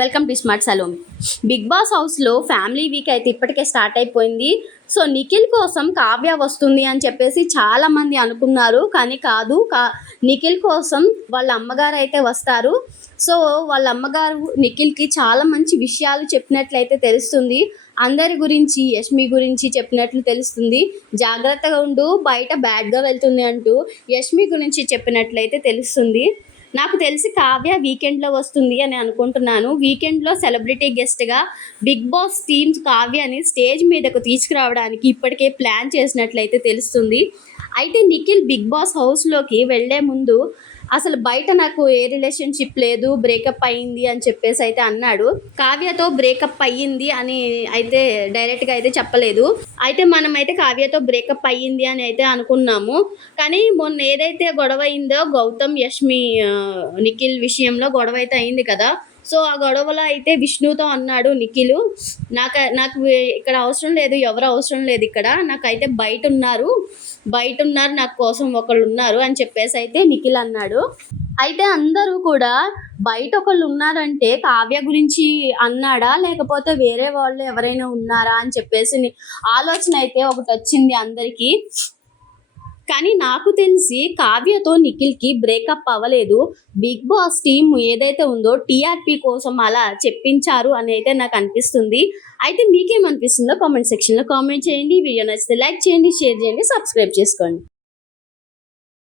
Welcome to smart Salomi. Bigg Boss హౌస్లో family week అయితే ఇప్పటికే స్టార్ట్ అయిపోయింది. సో నిఖిల్ కోసం కావ్య వస్తుంది అని చెప్పేసి చాలామంది అనుకున్నారు కానీ కాదు కా నిఖిల్ కోసం వాళ్ళ అమ్మగారు అయితే వస్తారు. సో వాళ్ళ అమ్మగారు నిఖిల్కి చాలా మంచి విషయాలు చెప్పినట్లయితే తెలుస్తుంది. అందరి గురించి యష్మి గురించి చెప్పినట్లు తెలుస్తుంది. జాగ్రత్తగా ఉండు బయట బ్యాడ్గా వెళ్తుంది అంటూ యష్మి గురించి చెప్పినట్లయితే తెలుస్తుంది. నాకు తెలిసి కావ్య వీకెండ్లో వస్తుంది అని అనుకుంటున్నాను. వీకెండ్లో సెలబ్రిటీ గెస్ట్గా బిగ్ బాస్ టీమ్ కావ్యని స్టేజ్ మీదకు తీసుకురావడానికి ఇప్పటికే ప్లాన్ చేసినట్లయితే తెలుస్తుంది. అయితే నిఖిల్ బిగ్ బాస్ హౌస్లోకి వెళ్ళే ముందు అసలు బయట నాకు ఏ రిలేషన్షిప్ లేదు బ్రేకప్ అయ్యింది అని చెప్పేసి అయితే అన్నాడు. కావ్యతో బ్రేకప్ అయ్యింది అని అయితే డైరెక్ట్గా అయితే చెప్పలేదు. అయితే మనం అయితే కావ్యతో బ్రేకప్ అయ్యింది అని అయితే అనుకున్నాము. కానీ మొన్న ఏదైతే గొడవ అయిందో గౌతమ్ యష్మి నిఖిల్ విషయంలో గొడవ అయితే అయింది కదా. సో ఆ గొడవలో అయితే విష్ణుతో అన్నాడు నిఖిల్ నాకు నాకు ఇక్కడ అవసరం లేదు ఎవరు అవసరం లేదు ఇక్కడ నాకైతే బయట ఉన్నారు బయట ఉన్నారు నాకు కోసం ఒకళ్ళు ఉన్నారు అని చెప్పేసి అయితే నిఖిల్ అన్నాడు. అయితే అందరూ కూడా బయట ఒకళ్ళు ఉన్నారంటే కావ్య గురించి అన్నాడా లేకపోతే వేరే వాళ్ళు ఎవరైనా ఉన్నారా అని చెప్పేసి ఆలోచన అయితే ఒకటి వచ్చింది అందరికీ. కానీ నాకు తెలిసి కావ్యతో నిఖిల్కి బ్రేకప్ అవ్వలేదు. బిగ్ బాస్ టీమ్ ఏదైతే ఉందో టీఆర్పీ కోసం అలా చెప్పించారు అని అయితే నాకు అనిపిస్తుంది. అయితే మీకేమనిపిస్తుందో కామెంట్ సెక్షన్లో కామెంట్ చేయండి. వీడియో నచ్చితే లైక్ చేయండి షేర్ చేయండి సబ్స్క్రైబ్ చేసుకోండి.